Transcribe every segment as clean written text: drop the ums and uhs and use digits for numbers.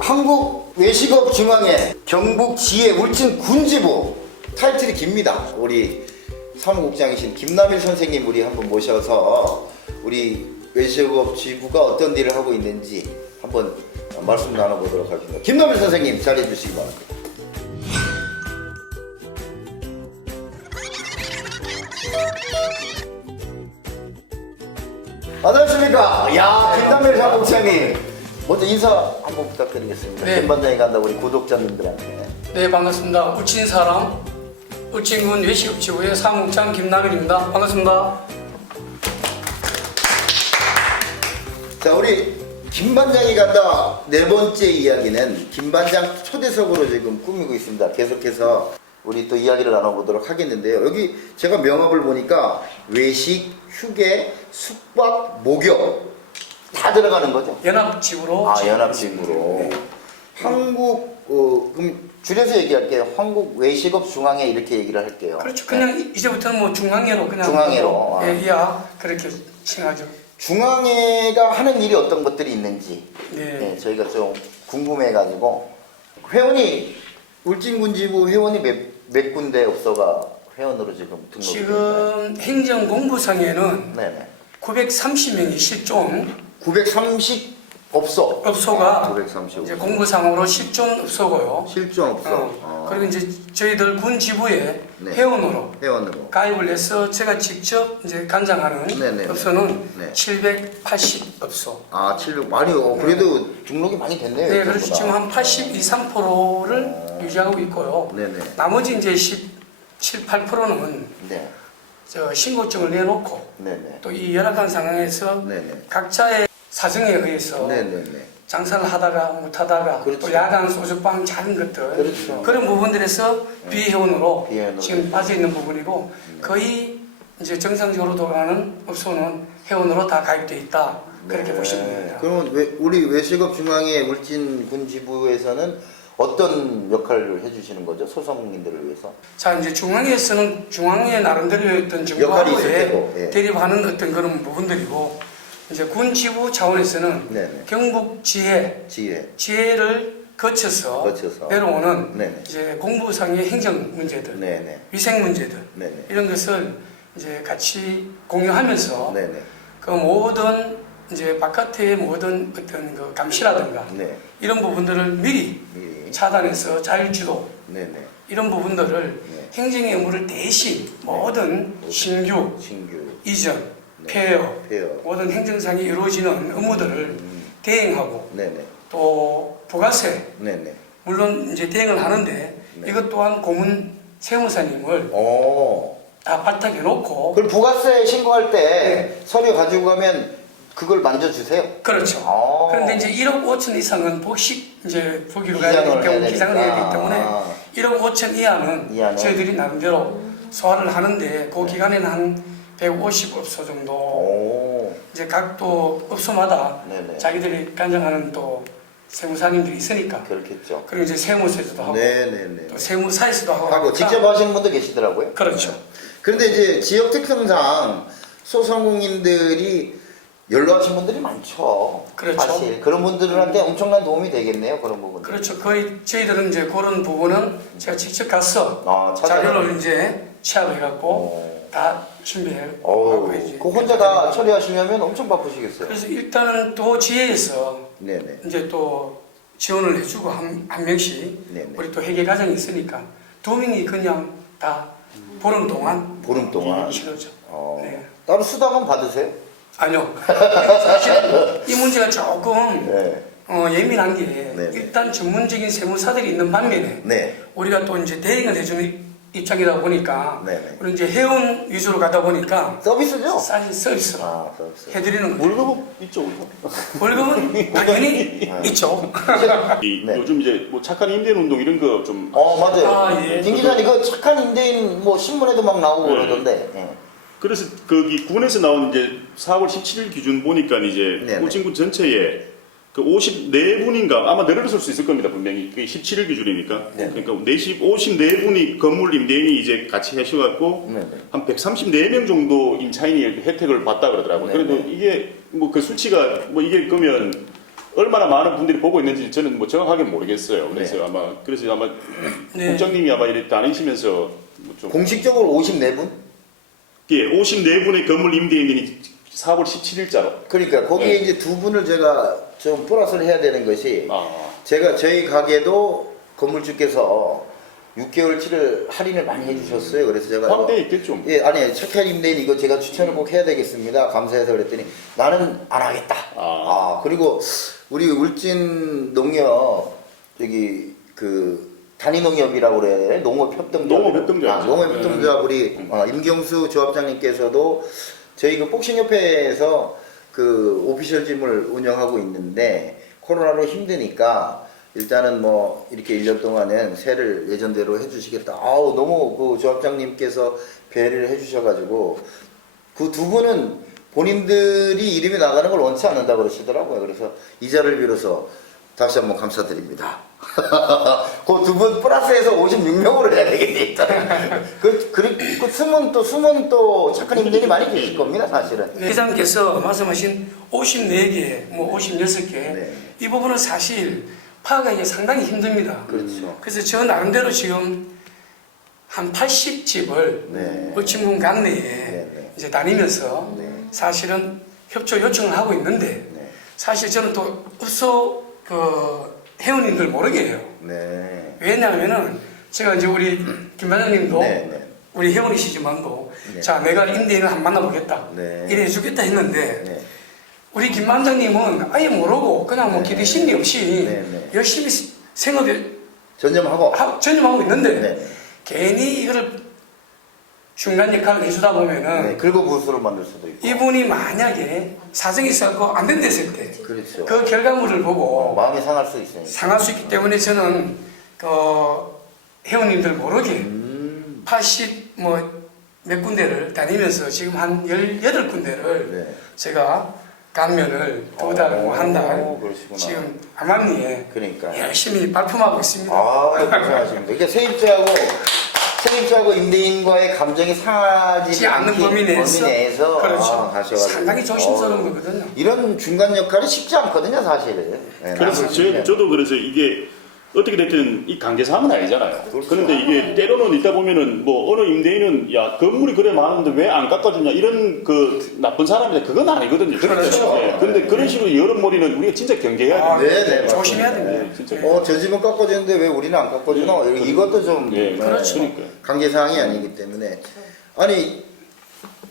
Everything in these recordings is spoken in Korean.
한국 외식업 중앙회 경북 지혜 울진 군지부 타이틀이 깁니다. 우리 사무국장이신 김남일 선생님 우리 한번 모셔서 우리 외식업 지부가 어떤 일을 하고 있는지 한번 말씀 나눠보도록 하겠습니다. 김남일 선생님 자리해 주시기 바랍니다. 안녕하십니까. 야, 김남일 사무국장님 먼저 인사 한번 부탁드리겠습니다. 네. 김반장이 간다 우리 구독자님들한테. 네, 반갑습니다. 울진 사람 울진군 외식업지부의 사무국장 김남일입니다. 반갑습니다. 자, 우리 김반장이 간다 네 번째 이야기는 김반장 초대석으로 지금 꾸미고 있습니다. 계속해서 우리 또 이야기를 나눠보도록 하겠는데요. 여기 제가 명함을 보니까 외식, 휴게, 숙박, 목욕 다 들어가는 거죠? 연합지부로. 연합지부로. 네. 한국, 그럼 줄여서 얘기할게요. 한국 외식업 중앙회 이렇게 얘기를 할게요. 그렇죠. 그냥 이제부터는 뭐 중앙회로 그냥. 중앙회로. 예, 이야 그렇게 칭하죠. 중앙회가 하는 일이 어떤 것들이 있는지 네. 저희가 좀 궁금해가지고 회원이 울진군지부 회원이 몇 군데 업소가 회원으로 지금 등록이 지금 행정공부상에는 네네 930명이 실종 930 업소 업소가 930 이제 공부상으로 실종 업소고요. 실종 업소 그리고 이제 저희들 군 지부에 네. 회원으로 회원으로 가입을 해서 제가 직접 이제 간장하는 네네네. 업소는 네. 780 업소. 700 많이 그래도 등록이 많이 됐네요. 네, 그래서 예전보다. 지금 한 82, 3%를 유지하고 있고요. 네네 나머지 이제 17, 8%는 네 신고증을 내놓고 네네 또 이 열악한 상황에서 네네 각자의 사정에 의해서 네네네 장사를 하다가 못하다가 그렇죠. 또 야간 소주빵 작은 것들 그렇죠. 그런 부분들에서 비회원으로 비회원으로. 지금 빠져 있는 부분이고 거의 이제 정상적으로 돌아가는 업소는 회원으로 다 가입돼 있다 그렇게 보시면 됩니다. 그러면 우리 외식업 중앙회 울진 군지부에서는 어떤 역할을 해주시는 거죠? 소상공인들을 위해서? 자 이제 중앙에서는 중앙에 나름대로의 어떤 역할이 있을 테고, 정부하고의 예. 대립하는 어떤 그런 부분들이고 이제 군 지부 차원에서는 네네. 경북 지혜를 거쳐서 내려오는 네네. 이제 공부상의 행정 문제들, 네네. 위생 문제들 네네. 이런 것을 이제 같이 공유하면서 네네. 그 모든 이제 바깥의 모든 어떤 그 감시라든가 네. 이런 부분들을 미리 차단해서 자율주도 네네. 이런 부분들을 네. 행정의 업무를 대신 모든 신규, 이전, 네. 폐업, 모든 행정상이 이루어지는 업무들을 대행하고 네네. 또 부가세 네네. 물론 이제 대행을 하는데 네. 이것 또한 고문 세무사님을 다 발탁해 놓고 그럼 부가세 신고할 때 네. 서류 가지고 가면 그걸 만져주세요? 그렇죠. 그런데 이제 1억 5천 이상은 복식 이제 부기로 가야 되기 기장을 때문에 해야 기장을 해야 되기 되니까. 때문에 1억 5천 이하는 저희들이 나름대로 소화를 하는데 그 기간에는 한 150업소 정도 이제 각 또 업소마다 네네. 자기들이 간장하는 또 세무사님들이 있으니까 그렇겠죠. 그리고 이제 세무서에서도 하고 네네네. 또 세무사에서도 하고 하고 직접 하시는 분도 계시더라고요. 그렇죠. 그런데 이제 지역 특성상 소상공인들이 연로하신 분들이 많죠. 그렇죠. 사실 그런 분들한테 엄청난 도움이 되겠네요. 그런 부분. 그렇죠. 거의 저희들은 이제 그런 부분은 제가 직접 가서 찾아가는. 자료를 이제 취합해갖고 다 준비하고 이제 그 혼자 다 처리하시려면 엄청 바쁘시겠어요. 그래서 일단은 또 지혜에서 네네. 이제 또 지원을 해주고 한 명씩 네네. 우리 또 회계 과정이 있으니까 2명이 그냥 다 보름 동안 치르죠. 네. 따로 수당은 받으세요? 아니요. 사실 이 문제가 조금 네. 예민한 게 네네. 일단 전문적인 세무사들이 있는 반면에 네. 우리가 또 이제 대행을 해주는 입장이다 보니까 네네. 우리 이제 회원 위주로 가다 보니까 서비스죠? 사실 서비스로 서비스. 해드리는 거죠. 월급은 있죠. 월급은 당연히 있죠. 네. 요즘 이제 뭐 착한 임대인 운동 이런 거 좀 맞아요. 예. 김 기자님 그 착한 임대인 뭐 신문에도 막 나오고 네. 그러던데. 예. 그래서 거기 군에서 나온 이제 4월 17일 기준 보니까 이제 네네. 울진군 전체에 그 54분인가 아마 늘어설 수 있을 겁니다. 분명히 그게 17일 기준이니까. 네네. 그러니까 54분이 건물 임대인이 이제 같이 하셔갖고 네네. 한 134명 정도 임차인이 혜택을 받다 그러더라고요. 네네. 그래도 이게 뭐 그 수치가 뭐 이게 그러면 얼마나 많은 분들이 보고 있는지 저는 뭐 정확하게 모르겠어요. 그래서 네. 아마 네. 국장님이 아마 이렇게 다니시면서 뭐좀 공식적으로 54분? 예, 54분의 건물 임대인이 4월 17일자로. 그러니까 거기에 네. 이제 두 분을 제가 좀 플러스를 해야 되는 것이 아, 제가 저희 가게도 건물주께서 6개월치를 할인을 많이 해주셨어요. 그래서 제가 확대 있겠죠. 예, 아니 착한 임대인 이거 제가 추천을 꼭 해야 되겠습니다. 감사해서 그랬더니 나는 안 하겠다. 그리고 우리 울진 농협 여기 그 단위농협이라고 그래 농업협동조합. 농업협동조합이죠. 농업협동조합 우리 임경수 조합장님께서도 저희 그 복싱협회에서 그 오피셜 짐을 운영하고 있는데 코로나로 힘드니까 일단은 뭐 이렇게 1년 동안은 세를 예전대로 해주시겠다. 아우 너무 그 조합장님께서 배려를 해주셔가지고 그 두 분은 본인들이 이름이 나가는 걸 원치 않는다 그러시더라고요. 그래서 이 자리를 빌어서 다시 한번 감사드립니다. 그 두 분 플러스해서 56명으로 해야 되겠네. 숨은 또 착한 임들이 많이 계실 겁니다, 사실은. 회장께서 말씀하신 54개, 뭐 56개 네. 이 부분은 사실 파악하기가 상당히 힘듭니다. 그렇죠. 그래서 저 나름대로 지금 한 80집을 네. 울진군 강내에 네. 이제 다니면서 네. 사실은 협조 요청을 하고 있는데 네. 사실 저는 또 업소 그 회원님들 모르게 해요. 네. 왜냐하면은 제가 이제 우리 김 반장님도 네, 네. 우리 회원이시지만도 네. 자 내가 임대인을 한번 만나보겠다 네. 이래 해주겠다 했는데 네. 우리 김 반장님은 아예 모르고 그냥 뭐 네. 기대 심리 없이 네, 네. 열심히 생업에 전념하고. 전념하고 있는데 네. 괜히 이거를 중간 역할을 해주다 보면은 네. 긁어 부스로 만들 수도 있고. 이분이 만약에 사정이 있어서 안 된다 했을 때 그렇죠. 그 결과물을 보고 마음이 상할 수 있으니까. 상할 수 있기 때문에 저는 그 회원님들 모르게 80 뭐 몇 군데를 다니면서 지금 한 18군데를 네. 제가 감면을 두 달, 한 달 그러시구나. 지금 암암리에 그러니까. 열심히 발품하고 있습니다. 고생하십니다. 그러니까 세입자하고 임대인과의 감정이 상하지 않는 범위 내에서 그렇죠. 가셔가지고. 상당히 조심스러운 거거든요. 이런 중간 역할이 쉽지 않거든요, 사실은. 네, 그래서 나는 저도 그래서 이게 어떻게 됐든 이 관계사항은 아니잖아요. 그렇죠. 그런데 이게 때로는 있다 보면은 뭐 어느 임대인은 야 건물이 그래 많은데 왜 안 깎아주냐 이런 그 나쁜 사람인데 그건 아니거든요. 그렇죠. 네. 근데 그런 식으로 여름머리는 우리가 진짜 경계해야 돼요. 네, 네, 조심해야 맞습니다. 됩니다. 진짜. 저 집은 깎아주는데 왜 우리는 안 깎아주나? 이것도 좀 네, 그렇죠. 그러니까. 관계사항이 아니기 때문에. 아니,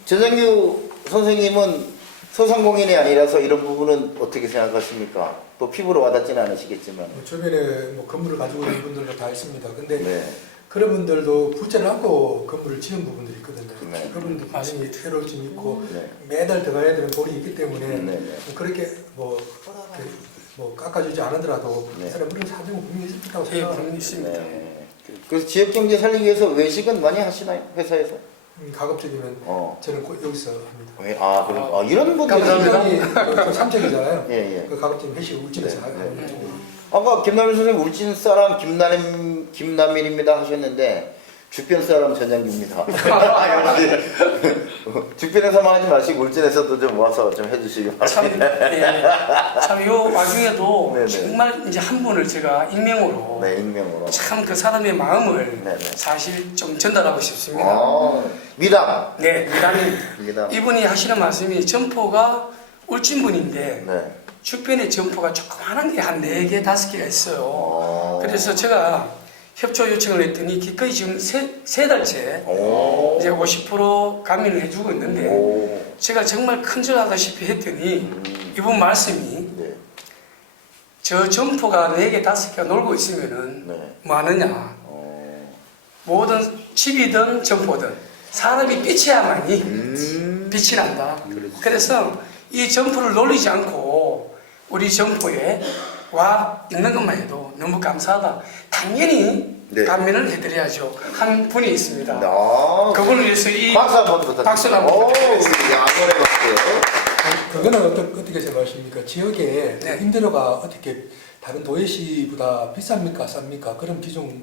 전장규 선생님은 소상공인이 아니라서 이런 부분은 어떻게 생각하십니까? 또 피부로 와닿지는 않으시겠지만. 주변에 뭐 건물을 가지고 있는 분들도 다 있습니다. 근데 네. 그런 분들도 부채를 안고 건물을 지은 부분들이 있거든요. 네. 그분들 분명히 괴로움이 있고 네. 매달 들어가야 되는 돈이 있기 때문에 네, 네. 그렇게 뭐 깎아주지 않으더라도 네. 그 사람 그런 사정은 분명히 있을 거라고 예, 생각합니다. 그런 게 있습니다. 네. 그래서 지역 경제 살리기 위해서 외식은 많이 하시나요? 회사에서? 가급적이면 어. 저는 여기서 합니다. 그럼 이런 분들이 감사합니다. 그 삼척이잖아요. 예, 예. 그 가급적이면 회식 울진에서 네, 하고 네. 아까 김남일 선생님 울진 사람 김남일입니다 하셨는데 주변 사람 전장기입니다. 주변에서만 하지 마시고 울진에서도 좀 와서 좀 해주시기 바랍니다. 참요 와중에도 네네. 정말 이제 한 분을 제가 익명으로 네, 익명으로. 참 그 사람의 마음을 네네. 사실 좀 전달하고 싶습니다. 미담. 네, 미담. 이분이 하시는 말씀이 점포가 울진분인데 네. 주변에 점포가 조그마한 게 한 4개, 5개가 있어요. 그래서 제가 협조 요청을 했더니 기꺼이 지금 세 달째 이제 50% 감면을 해주고 있는데 제가 정말 큰절하다시피 했더니 이분 말씀이 네. 저 점포가 4개, 5개가 놀고 있으면은 네. 뭐 하느냐. 모든 집이든 점포든 사람이 삐쳐야만이 빛이 난다. 그래서 이 점포를 놀리지 않고 우리 점포에 와 있는 것만 해도 너무 감사하다. 당연히 네. 감면을 해드려야죠. 한 분이 있습니다. 그걸 위해서 이 박수 한번 부탁드립니다. 박수를 한번 부탁드리겠습니다. 양원의 박수. 그거는 어떻게 생각하십니까? 지역에 네. 임대료가 어떻게 다른 도시보다 비쌉니까? 쌉니까? 그런 기준을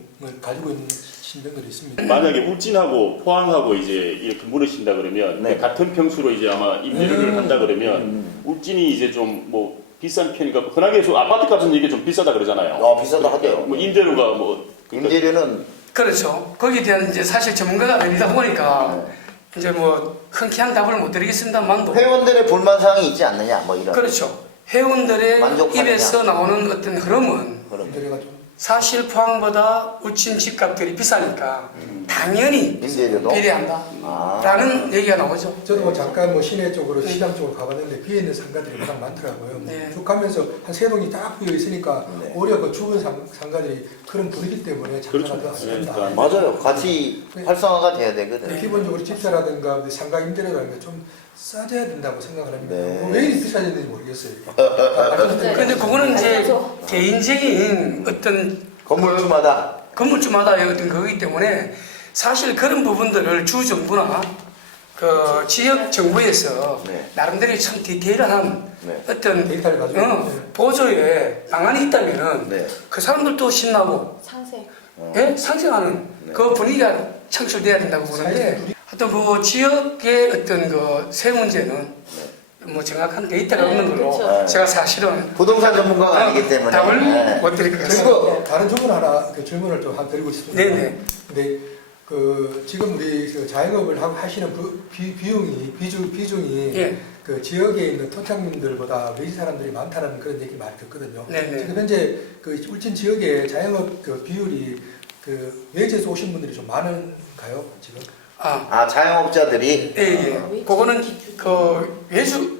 가지고 있는 신병들이 있습니다. 만약에 울진하고 포항하고 이제 이렇게 물으신다 그러면 네. 같은 평수로 이제 아마 임대료를 한다 그러면 울진이 이제 좀 뭐 비싼 편이니까 흔하게 아파트 같은 얘기 좀 비싸다 그러잖아요. 비싸다 하대요. 뭐 임대료가 뭐 그러니까 임대료는 그렇죠. 거기에 대한 이제 사실 전문가가 아니다 보니까 이제 뭐 흔쾌한 답을 못 드리겠습니다만도 회원들의 불만 사항이 있지 않느냐 뭐 이런. 그렇죠. 회원들의 만족하느냐. 입에서 나오는 어떤 흐름은 그런 임대료가 좀 사실 포항보다 울진 집값들이 비싸니까 당연히 임대료도 비례한다 아. 라는 얘기가 나오죠. 저도 뭐 잠깐 뭐 시내 쪽으로 시장 쪽으로 가봤는데 비어 있는 상가들이 워낙 많더라고요. 네. 쭉 가면서 한 세 동이 딱 비어 있으니까 네. 오히려 그 죽은 상가들이 그런 분위기 때문에 장사가 그렇죠. 더안 된다. 네, 맞아요. 같이 활성화가 돼야 되거든. 근데 기본적으로 집세라든가 상가 임대료라는 게 좀 싸져야 된다고 생각을 합니다. 네. 왜 이리 비싸졌는지 모르겠어요. 그런데 그거는 이제 개인적인 어떤 건물주마다 건물주마다의 어떤 거기 때문에 사실 그런 부분들을 주 정부나 그 지역 정부에서 네. 나름대로 참 디테일한 네. 어떤 데이터를 가지고 보조의 방안이 있다면은 네. 그 사람들도 신나고 상세. 예? 상생하는 네. 그 분위기가 창출돼야 된다고 보는데 하여튼 그 지역의 어떤 그 세 문제는 뭐 정확한 데이터가 네, 없는 걸로 그렇죠. 제가 사실은 부동산 전문가가 아니기 때문에 답을 네. 못 드릴 것 같습니다. 그리고 다른 질문 하나 그 질문을 좀 한 드리고 싶습니다. 네네. 근데 그 지금 우리 그 자영업을 하시는 비중이 예. 그 지역에 있는 토착민들보다 외지 사람들이 많다는 그런 얘기 많이 듣거든요. 네네. 지금 현재 그 울진 지역의 자영업 그 비율이 그 외지에서 오신 분들이 좀 많은가요 지금? 아, 자영업자들이 예, 예. 그거는 그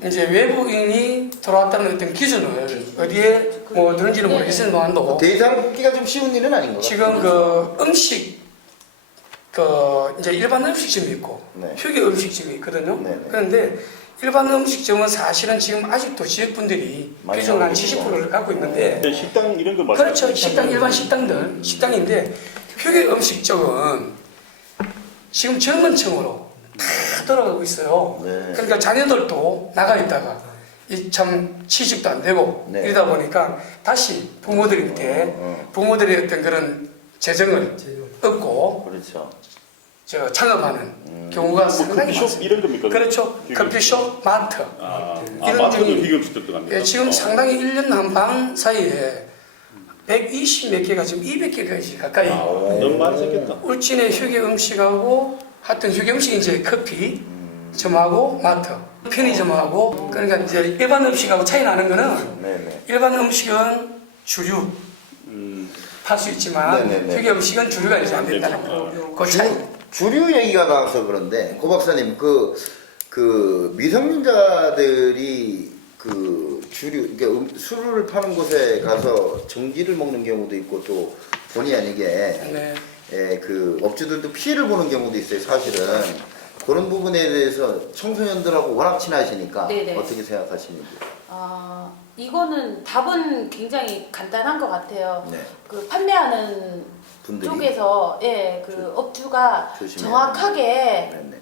이제 외부인이 들어왔다는 어떤 기준을 어디에 뭐 두는지는 모르겠습니다만도 데이터를 뽑기가 좀 쉬운 일은 아닌 것 같아요. 지금 그 음식 그 이제 일반 음식점이 있고 네. 휴게 음식점이 있거든요. 네, 네. 그런데 일반 음식점은 사실은 지금 아직도 지역분들이 많이 비중 한 하고 있죠. 70%를 갖고 있는데 네, 식당 이런 거 말씀. 그렇죠. 식당 일반 식당들 식당인데 휴게 음식 쪽은 지금 젊은 층으로 다 돌아가고 있어요. 네. 그러니까 자녀들도 나가 있다가 이 참 취직도 안 되고 네. 이러다 보니까 다시 부모들한테 부모들의 어떤 그런 재정을 얻고 그렇죠. 저 창업하는 경우가 뭐 상당히 커피숍 많습니다. 이런 겁니까? 그렇죠. 휴게 커피숍, 마트. 이런 마트도 점이- 휴게음식도 들어갑니까? 예, 지금 상당히 1년 한 반 사이에 120 몇 개가 지금 200개까지 가까이 너무 많이 생겼다. 울진의 휴게 음식하고 하여튼 휴게 음식이 이제 커피 점하고 마트 편의점하고 그러니까 이제 일반 음식하고 차이 나는 거는 네네. 일반 음식은 주류 팔 수 있지만 네네네. 휴게 음식은 주류가 이제 안 된다는 거. 그 차이. 주류 얘기가 나와서 그런데 고 박사님 그 미성년자들이 그 주류 그러니까 술을 파는 곳에 가서 정지를 먹는 경우도 있고 또 본의 아니게 네. 그 업주들도 피해를 보는 경우도 있어요. 사실은 그런 부분에 대해서 청소년들하고 워낙 친하시니까 네네. 어떻게 생각하시는지. 이거는 답은 굉장히 간단한 것 같아요. 네. 그 판매하는 분들이 쪽에서 그 업주가 조심해야 정확하게 네네.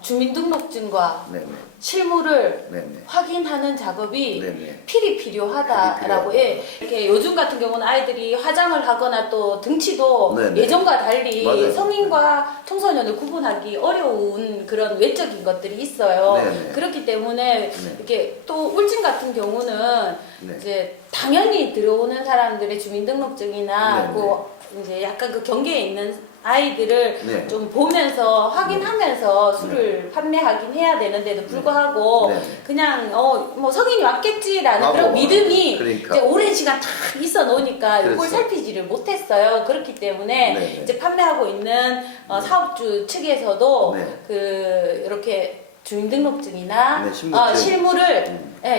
주민등록증과 네네. 실물을 네네. 확인하는 작업이 네네. 필요하다라고 이렇게 요즘 같은 경우는 아이들이 화장을 하거나 또 등치도 네네. 예전과 달리 맞아요. 성인과 청소년을 구분하기 어려운 그런 외적인 것들이 있어요. 네네. 그렇기 때문에 이렇게 또 울진 같은 경우는 네. 이제 당연히 들어오는 사람들의 주민등록증이나 네네. 그 이제 약간 그 경계에 있는 아이들을 네. 좀 보면서 확인하면서 술을 판매하긴 해야 되는데도 불구하고 네. 그냥 뭐 성인이 왔겠지라는 아, 그런 뭐, 믿음이 그러니까. 이제 오랜 시간 다 있어 놓으니까 이걸 그렇죠. 살피지를 못했어요. 그렇기 때문에 네. 이제 판매하고 있는 사업주 측에서도 네. 그 이렇게 주민등록증이나 네, 신분증.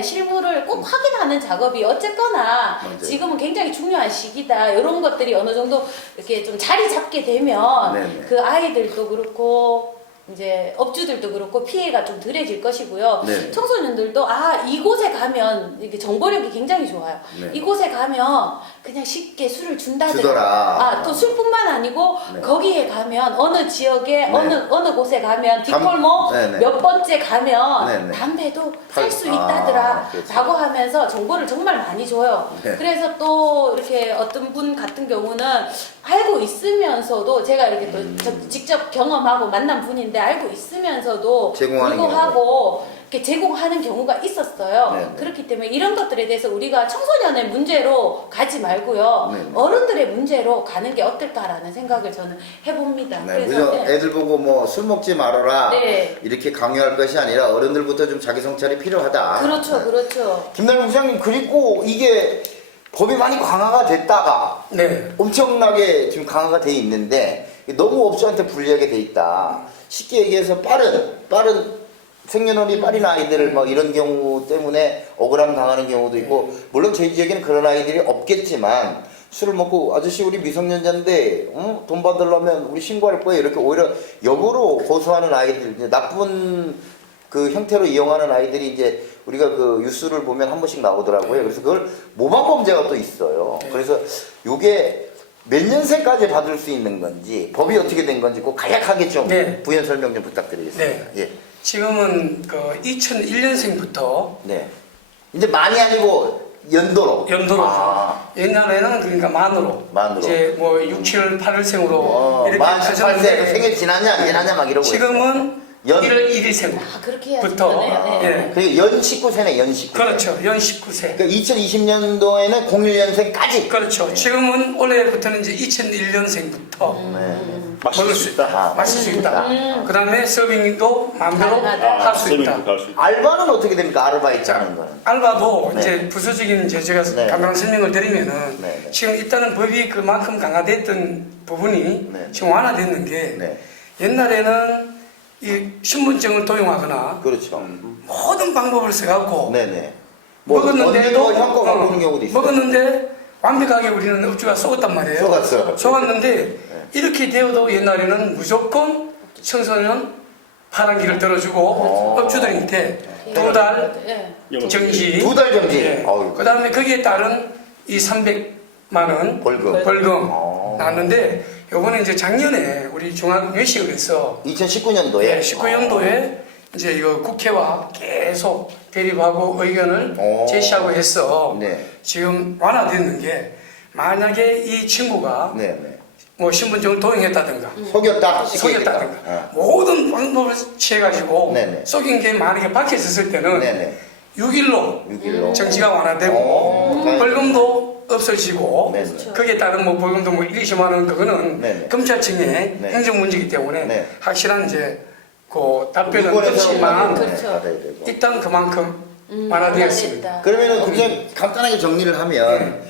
실물을 꼭 확인하는 작업이 어쨌거나 맞아요. 지금은 굉장히 중요한 시기다. 이런 것들이 어느 정도 이렇게 좀 자리 잡게 되면 네네. 그 아이들도 그렇고 이제 업주들도 그렇고 피해가 좀 덜해질 것이고요. 네네. 청소년들도 이곳에 가면 이게 정보력이 굉장히 좋아요. 네. 이곳에 가면 그냥 쉽게 술을 준다든가. 주더라. 또 술뿐만 아니고 네. 거기에 가면 어느 지역에 네. 어느 곳에 가면 뒷골목 네네. 몇 번째 가면 네네. 담배도 살 수 아, 있다더라 그렇죠. 라고 하면서 정보를 정말 많이 줘요. 네. 그래서 또 이렇게 어떤 분 같은 경우는 알고 있으면서도 제가 이렇게 또 직접 경험하고 만난 분인데 알고 있으면서도 제공하는 불구하고 이렇게 제공하는 경우가 있었어요. 네, 네. 그렇기 때문에 이런 것들에 대해서 우리가 청소년의 문제로 가지 말고요. 네, 네. 어른들의 문제로 가는 게 어떨까라는 생각을 저는 해봅니다. 네, 그래서 네. 애들 보고 뭐 술 먹지 말아라 네. 이렇게 강요할 것이 아니라 어른들부터 좀 자기 성찰이 필요하다. 그렇죠, 네. 그렇죠. 김남일 부장님, 그리고 이게 법이 많이 강화가 됐다가 네. 엄청나게 지금 강화가 돼 있는데 너무 업주한테 불리하게 돼 있다. 쉽게 얘기해서 빠른 생년월일이 빠른 아이들을 뭐 이런 경우 때문에 억울함 당하는 경우도 있고, 물론 저희 지역에는 그런 아이들이 없겠지만 술을 먹고 아저씨 우리 미성년자인데 돈 받으려면 우리 신고할 거예요 이렇게 오히려 역으로 고소하는 아이들, 이제 나쁜 그 형태로 이용하는 아이들이 이제 우리가 그 뉴스를 보면 한 번씩 나오더라고요. 그래서 그걸 모방범죄가 또 있어요. 그래서 요게 몇 년생까지 받을 수 있는 건지 법이 어떻게 된 건지 꼭 간략하게 좀 네. 부연 설명 좀 부탁드리겠습니다. 네. 예. 지금은 그 2001년생부터 네. 이제 많이 아니고 연도로. 아. 옛날에는 그러니까 만으로. 이제 뭐 6, 7, 8일생으로 이렇게 만 18세 하셨는데 생일 지났냐 안 지났냐 막 이러고 지금은 연. 1월 1일생. 아, 그렇게 해야지. 부터. 네. 그리고 연 19세네, 연 19세. 그렇죠. 연 19세. 그러니까 2020년도에는 01년생까지. 그렇죠. 지금은 올해부터는 이제 2001년생부터 마실 수 있다. 마실 수 있다. 그 다음에 서빙도 마음대로 가능하다. 할 수 있다. 서빙도 갈수 있다. 알바는 어떻게 됩니까? 아르바이트 하는 거는. 알바도 네. 이제 부수적인 이제 제가 네. 간단한 설명을 드리면은 네, 네. 지금 일단은 법이 그만큼 강화됐던 부분이 네. 지금 완화됐는 게 네. 옛날에는 이 신분증을 도용하거나 그렇죠. 모든 방법을 써갖고 네네. 뭐 먹었는데도 언제도 현금 바꾸는 경우도 있어요. 먹었는데 완벽하게 우리는 업주가 속았단 말이에요. 속았어요. 속았는데 이렇게 되어도 옛날에는 무조건 청소년 파란기를 들어주고 업주들한테 두 달 예. 정지, 2달 정지. 예. 어휴. 그 다음에 거기에 따른 이 300만 원 벌금. 나왔는데 요번에 이제 작년에 우리 중앙외식을해서 2019년도에 19년도에 이제 이거 국회와 계속 대립하고 의견을 제시하고 해서 네. 지금 완화되는 게 만약에 이 친구가 네네. 뭐 신분증을 도용했다든가 속였다. 쉽게 속였다든가 얘기해서. 모든 방법을 취해가지고 네네. 속인 게 만약에 밝혀졌을 때는 네네. 6일로 6일로. 정지가 완화되고 다행이다. 벌금도 없어지고 네네. 거기에 따른 뭐 벌금도 뭐 1, 20만 원 그거는 네네. 검찰청의 네. 행정 문제이기 때문에 네. 확실한 이제 그 답변은 유권에서 없지만 그렇죠. 받아야 되고. 일단 그만큼 완화되었습니다. 완화됐다. 그러면은 그냥 간단하게 정리를 하면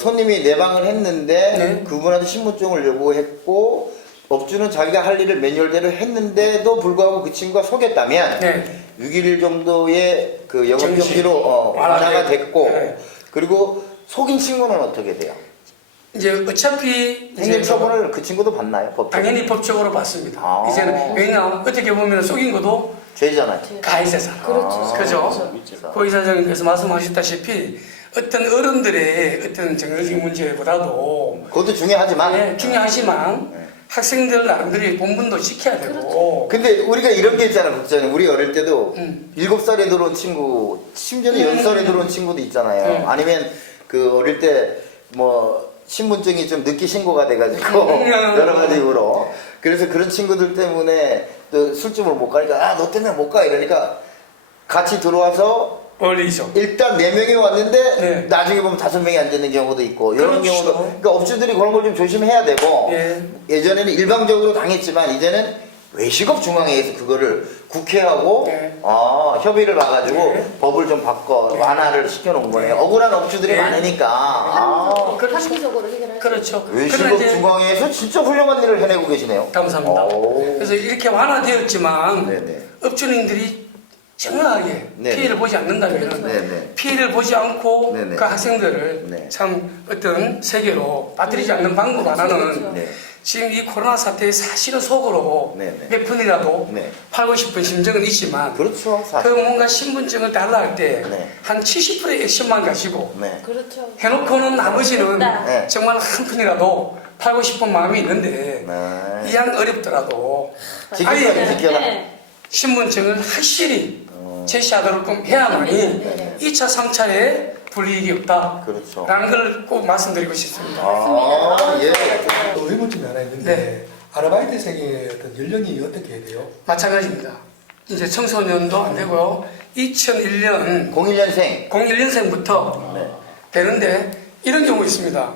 손님이 내방을 했는데 네. 그분한테 신분증을 요구했고 업주는 자기가 할 일을 매뉴얼대로 했는데도 불구하고 그 친구가 속였다면 네. 6일 정도의 그 영업 정지. 정지로 완화가 됐고 네. 그리고 속인 친구는 어떻게 돼요? 이제 어차피 이제 행정처분을 그 친구도 받나요? 법적으로? 당연히 법적으로 받습니다. 아. 이제는 왜냐 어떻게 보면 속인 것도 죄잖아요. 가해자잖아. 그렇죠. 그죠? 그렇죠. 고 이사장님께서 말씀하셨다시피 어떤 어른들의 어떤 정서적인 문제보다도 그것도 중요하지만 네, 중요하지만 네. 학생들 나름대로 본분도 지켜야 되고 그렇죠. 근데 우리가 이런 게 있잖아, 국장님. 우리 어릴 때도 7살에 들어온 친구, 심지어는 10살에 들어온 친구도 있잖아요. 아니면 그 어릴 때 뭐 신분증이 좀 늦게 신고가 돼가지고 여러 가지 이유로. 그래서 그런 친구들 때문에 또 술집을 못 가니까 너 때문에 못 가 이러니까 같이 들어와서 원리죠. 일단 4명이 왔는데 네. 나중에 보면 5명이 앉는 경우도 있고 이런 그렇죠. 경우도 그러니까 업주들이 그런 걸 좀 조심해야 되고 예. 예전에는 일방적으로 당했지만 이제는 외식업 중앙회에서 그거를 국회하고 네. 협의를 봐가지고 네. 법을 좀 바꿔 완화를 시켜놓은 거네요. 억울한 업주들이 네. 많으니까 합리적으로 해결할 수 그렇죠. 외식업 그러나 이제 중앙회에서 진짜 훌륭한 일을 해내고 계시네요. 감사합니다. 오. 그래서 이렇게 완화되었지만 네네. 업주님들이 정확하게 네. 피해를 보지 않는다면 네네. 피해를 보지 않고 네네. 그 학생들을 네. 참 어떤 세계로 빠뜨리지 않는 방법 하나는 그렇죠. 네. 지금 이 코로나 사태에 사실은 속으로 네네. 몇 푼이라도 네. 팔고 싶은 심정은 있지만 그렇죠. 그 사실. 뭔가 신분증을 달라 할 때 네. 한 70%의 액션만 가지고 네. 그렇죠. 해놓고는 나머지는 네. 정말 한 푼이라도 팔고 싶은 마음이 있는데 네. 이왕 어렵더라도 지켜라, 아예 지켜라. 신분증을 확실히 제시하도록 해야만이 네. 2차, 3차에 불이익이 없다. 그렇죠. 라는 걸 꼭 말씀드리고 싶습니다. 예. 또 의문점이 하나 있는데 네. 아르바이트생의 어떤 연령이 어떻게 해야 돼요? 마찬가지입니다. 이제 청소년도 안 되고요. 2001년 01년생. 01년생부터 네. 되는데 이런 경우 있습니다.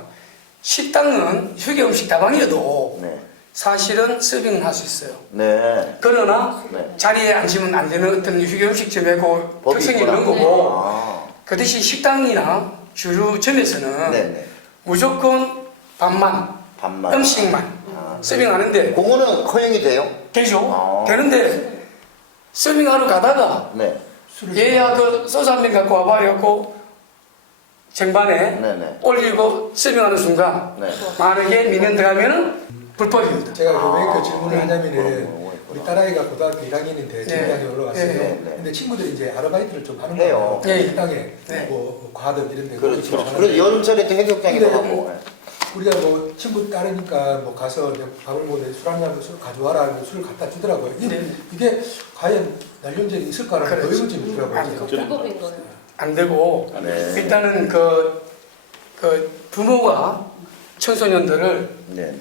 식당은 휴게 음식 다방이어도 네. 사실은 서빙은 할 수 있어요. 네. 그러나 네. 자리에 앉으면 안 되는 어떤 휴게 음식점의 그 법이 특성이 있구나. 있는 거고 아. 그 대신 식당이나 주류점에서는 네네. 무조건 밥만, 밥만. 음식만 아. 서빙하는데 그거는 허용이 돼요? 되죠. 아. 되는데 서빙하러 가다가 네. 얘야 그 소주 한 병 갖고 와봐 이래갖고 쟁반에 네네. 올리고 서빙하는 순간 네. 만약에 민원 들어가면은 불법입니다. 제가 왜 그 질문을 그런 하냐면은 거. 우리 딸아이가 고등학교 1학년인데 직장에 올라갔어요. 네, 네. 근데 친구들이 이제 아르바이트를 좀 하는 해요. 거예요. 네. 식당에 네. 뭐 과학업 이런 데 그렇죠. 하는데 그래서 여름철에 또 해수욕장에도 근데 가고. 우리가 뭐 친구 따르니까 뭐 가서 이제 밥을 먹는데 술 한잔 술 가져와라 하고 술을 갖다 주더라고요. 네. 이게 과연 날연적이 있을까라는 그렇죠. 의문점이 안 들어가지고. 그 불법인 거는. 안 되고 네. 일단은 그 부모가 청소년들을 네네.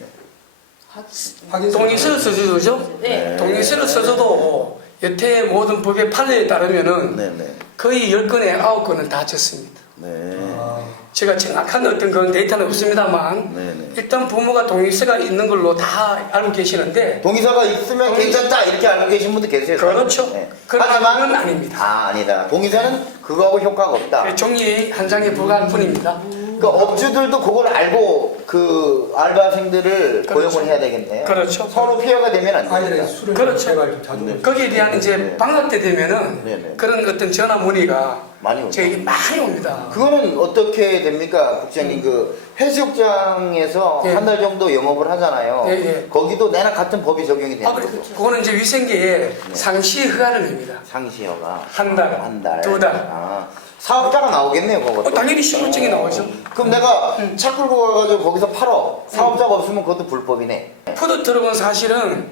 동의서를 써주죠. 네. 동의서를 써줘도 여태 모든 법의 판례에 따르면은 네네. 거의 10건에 9건은 다 졌습니다. 네. 아, 제가 정확한 어떤 그런 데이터는 없습니다만 네네. 일단 부모가 동의서가 있는 걸로 다 알고 계시는데 동의서가 있으면 괜찮다 이렇게 알고 계신 분도 계세요. 그렇죠. 네. 그런 하지만 건 아닙니다. 아 아니다. 동의서는 그거하고 효과가 없다. 종이 한 장에 불과할 뿐입니다. 그 업주들도 그걸 알고 그 알바생들을 그렇죠. 고용을 해야 되겠네요. 그렇죠. 서로 피해가 되면 안 아이들이 됩니다. 술을 그렇죠. 제발 좀 자주 네. 먹 거기에 대한 이제 네. 방학 때 되면은 네네. 그런 어떤 전화 문의가 많이 오죠. 저에게 많이 옵니다. 그거는 어떻게 됩니까, 국장님? 그 해수욕장에서 예. 한 달 정도 영업을 하잖아요. 예, 예. 거기도 내나 같은 법이 적용이 되는 아, 그래. 거죠. 그거는 이제 위생계에 네. 상시 허가를 냅니다. 상시효가 한 달, 한 달, 두 달. 아, 사업자가 나오겠네요, 그것도. 당연히 신분증이 나오죠. 그럼 내가 차 끌고 가가지고 거기서 팔어. 사업자가 없으면 그것도 불법이네. 푸드트럭은 사실은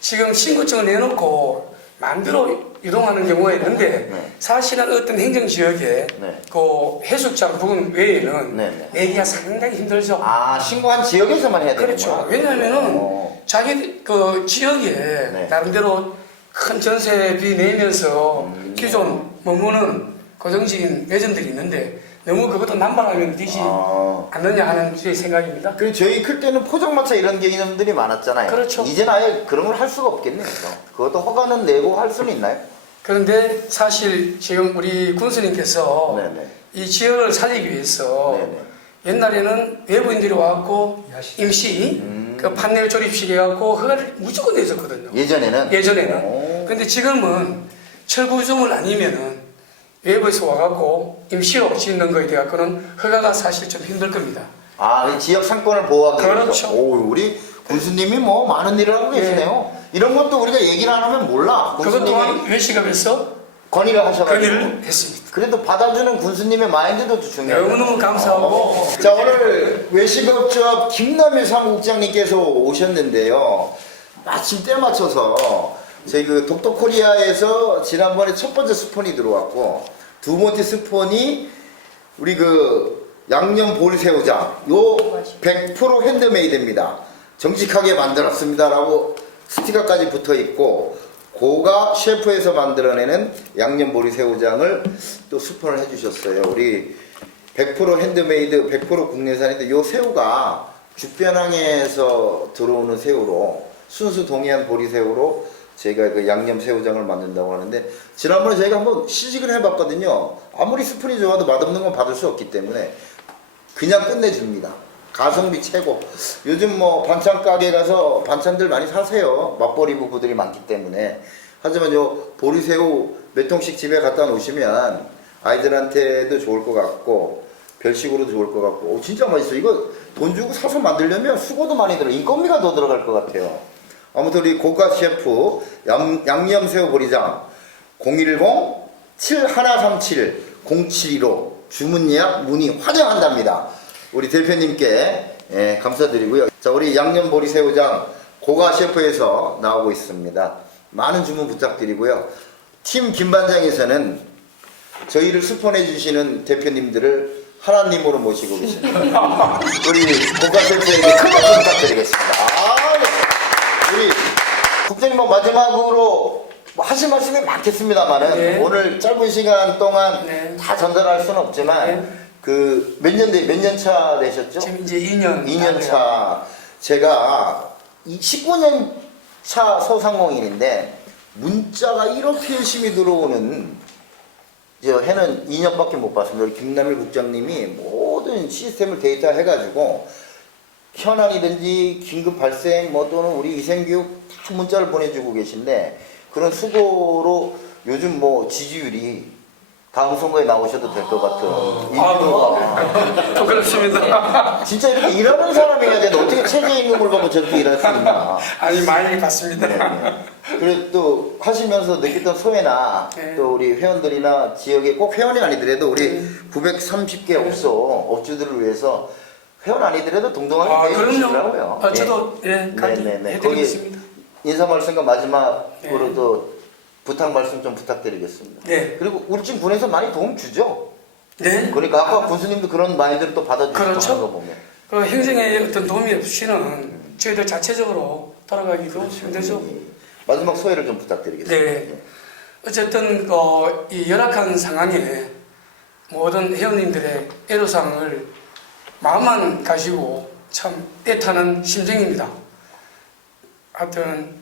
지금 신고증을 내놓고 마음대로 이동하는 경우가 있는데 네. 사실은 어떤 행정지역에 네. 그 해수욕장 부근 외에는 네, 네. 내기가 상당히 힘들죠. 아, 신고한 지역에서만 해야 되는 그렇죠. 거야? 왜냐하면은 자기 그 지역에 네. 나름대로 큰 전세비 내면서 기존 머무는 고정적인 매점들이 있는데 너무 그것도 남발하면 되지 아. 않느냐 하는 제 생각입니다. 그 저희 클 때는 포장마차 이런 개념들이 많았잖아요. 그렇죠. 이제는 아예 그런 걸 할 수가 없겠네요. 그것도 허가는 내고 할 수는 있나요? 그런데 사실 지금 우리 군수님께서 네네. 이 지역을 살리기 위해서 네네. 옛날에는 외부인들이 와갖고 야시. 임시 그 판넬 조립식 해갖고 허가를 무조건 내줬거든요. 예전에는? 예전에는. 오. 근데 지금은 철구조물 아니면은 외부에서 와갖고 임시로 짓는 거에 대해서는 허가가 사실 좀 힘들 겁니다. 아, 이 지역 상권을 보호하기 위해서. 그렇죠. 오, 우리 군수님이 뭐 많은 일을 하고 계시네요. 이런 것도 우리가 얘기를 안 하면 몰라. 그것 군수님이 또한 외식업에서 건의를 하셔가지고. 건의를 했습니다. 그래도 받아주는 군수님의 마인드도 중요해요. 너무너무 감사하고 자, 오늘 외식업조합 김남일 사무국장님께서 오셨는데요. 마침 때 맞춰서 저희 그 독도코리아에서 지난번에 첫 번째 스폰이 들어왔고 두 번째 스폰이 우리 그 양념 보리새우장 요 100% 핸드메이드입니다. 정직하게 만들었습니다라고 스티커까지 붙어 있고 고가 셰프에서 만들어내는 양념 보리새우장을 또 스폰을 해주셨어요. 우리 100% 핸드메이드, 100% 국내산인데 요 새우가 죽변항에서 들어오는 새우로 순수 동해안 보리새우로 저희가 그 양념 새우장을 만든다고 하는데 지난번에 저희가 한번 시식을 해봤거든요. 아무리 스푼이 좋아도 맛없는 건 받을 수 없기 때문에 그냥 끝내줍니다. 가성비 최고. 요즘 뭐 반찬 가게 가서 반찬들 많이 사세요. 맛보리 부부들이 많기 때문에. 하지만 요 보리새우 몇 통씩 집에 갖다 놓으시면 아이들한테도 좋을 것 같고 별식으로도 좋을 것 같고 오, 진짜 맛있어. 이거 돈 주고 사서 만들려면 수고도 많이 들어. 인건비가 더 들어갈 것 같아요. 아무튼 우리 고가 셰프 양념새우 보리장 010-7137-0715 주문 예약 문의 환영한답니다. 우리 대표님께 예, 감사드리고요. 자, 우리 양념 보리새우장 고가 셰프에서 나오고 있습니다. 많은 주문 부탁드리고요. 팀 김반장에서는 저희를 스폰해 주시는 대표님들을 하나님으로 모시고 계십니다. 우리 고가 셰프에게 큰 박수 부탁드리겠습니다. 우리 국장님 뭐 마지막으로 뭐 하실 말씀이 많겠습니다만은 네. 오늘 짧은 시간 동안 네. 다 전달할 수는 없지만 네. 그 몇 년 차 되셨죠? 지금 이제 2년. 2년 차. 제가 19년 차 소상공인인데 문자가 이렇게 열심히 들어오는 저 해는 2년밖에 못 봤습니다. 우리 김남일 국장님이 모든 시스템을 데이터 해가지고 현안이든지 긴급 발생 뭐 또는 우리 위생교육 다 문자를 보내주고 계신데 그런 수고로 요즘 뭐 지지율이 다음 선거에 나오셔도 될 것 같은 또 그렇습니다. 진짜 이렇게 일하는 사람이야 되는데 어떻게 최저임금을 받고 저렇게 일할 수 있나. 아니 많이 받습니다. 네. 그리고 또 하시면서 느꼈던 소외나 네. 또 우리 회원들이나 지역에 꼭 회원이 아니더라도 우리 930개 업주들을 위해서 회원 아니더라도 동동하게 대해주시더라고요. 그럼요. 저도 해드리겠습니다. 인사 말씀과 마지막으로 네. 또 부탁 말씀 좀 부탁드리겠습니다. 네. 그리고 울진 군에서 많이 도움 주죠. 네. 그러니까 아까 군수님도 그런 마인드를 또 받아주시고 그렇죠. 하는 거 보면. 그 행정에 어떤 도움이 없이는 저희들 자체적으로 돌아가기도 힘들죠. 마지막 소회를 좀 부탁드리겠습니다. 네. 어쨌든 이 열악한 상황에 모든 회원님들의 애로사항을 마음만 가지고 참 애타는 심정입니다. 하여튼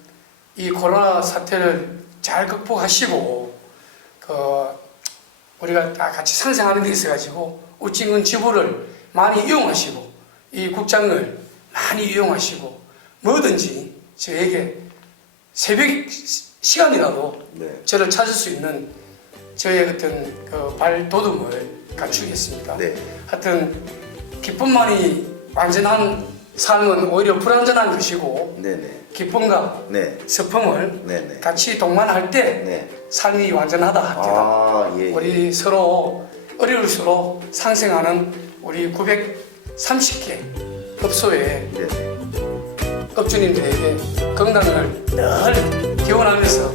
이 코로나 사태를 잘 극복하시고 우리가 다 같이 상생하는 데 있어가지고 울진군 지부를 많이 이용하시고 이 국장을 많이 이용하시고 뭐든지 저에게 새벽 시간이라도 네. 저를 찾을 수 있는 저의 어떤 그 발돋움을 갖추겠습니다. 네. 하여튼 기쁨만이 완전한 삶은 오히려 불완전한 것이고 네네. 기쁨과 네. 슬픔을 네네. 같이 동반할 때 네. 삶이 완전하다 합니다. 아, 예. 우리 서로 어려울수록 상생하는 우리 930개 업소의 네네. 업주님들에게 건강을 늘 기원하면서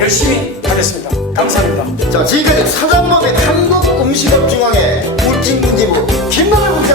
열심히 하겠습니다. 감사합니다. 자, 지금까지 사장법인 한국음식업중앙회 울진군지부 김남일